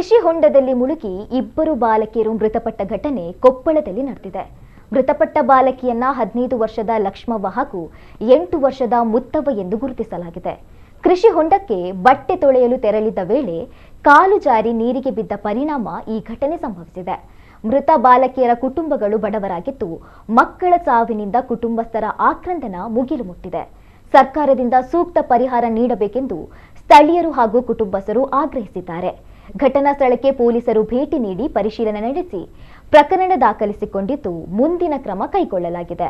ಕೃಷಿ ಹೊಂಡದಲ್ಲಿ ಮುಳುಗಿ ಇಬ್ಬರು ಬಾಲಕಿಯರು ಮೃತಪಟ್ಟ ಘಟನೆ ಕೊಪ್ಪಳದಲ್ಲಿ ನಡೆದಿದೆ. ಮೃತಪಟ್ಟ ಬಾಲಕಿಯನ್ನ 15 ವರ್ಷದ ಲಕ್ಷ್ಮವ್ವ ಹಾಗೂ 8 ವರ್ಷದ ಮುತ್ತವ್ವ ಎಂದು ಗುರುತಿಸಲಾಗಿದೆ. ಕೃಷಿ ಹೊಂಡಕ್ಕೆ ಬಟ್ಟೆ ತೊಳೆಯಲು ತೆರಳಿದ್ದ ವೇಳೆ ಕಾಲು ಜಾರಿ ನೀರಿಗೆ ಬಿದ್ದ ಪರಿಣಾಮ ಈ ಘಟನೆ ಸಂಭವಿಸಿದೆ. ಮೃತ ಬಾಲಕಿಯರ ಕುಟುಂಬಗಳು ಬಡವರಾಗಿದ್ದು, ಮಕ್ಕಳ ಸಾವಿನಿಂದ ಕುಟುಂಬಸ್ಥರ ಆಕ್ರಂದನ ಮುಗಿಲು ಮುಟ್ಟಿದೆ. ಸರ್ಕಾರದಿಂದ ಸೂಕ್ತ ಪರಿಹಾರ ನೀಡಬೇಕೆಂದು ಸ್ಥಳೀಯರು ಹಾಗೂ ಕುಟುಂಬಸ್ಥರು ಆಗ್ರಹಿಸಿದ್ದಾರೆ. ಘಟನಾ ಸ್ಥಳಕ್ಕೆ ಪೊಲೀಸರು ಭೇಟಿ ನೀಡಿ ಪರಿಶೀಲನೆ ನಡೆಸಿ ಪ್ರಕರಣ ದಾಖಲಿಸಿಕೊಂಡಿದ್ದು ಮುಂದಿನ ಕ್ರಮ ಕೈಗೊಳ್ಳಲಾಗಿದೆ.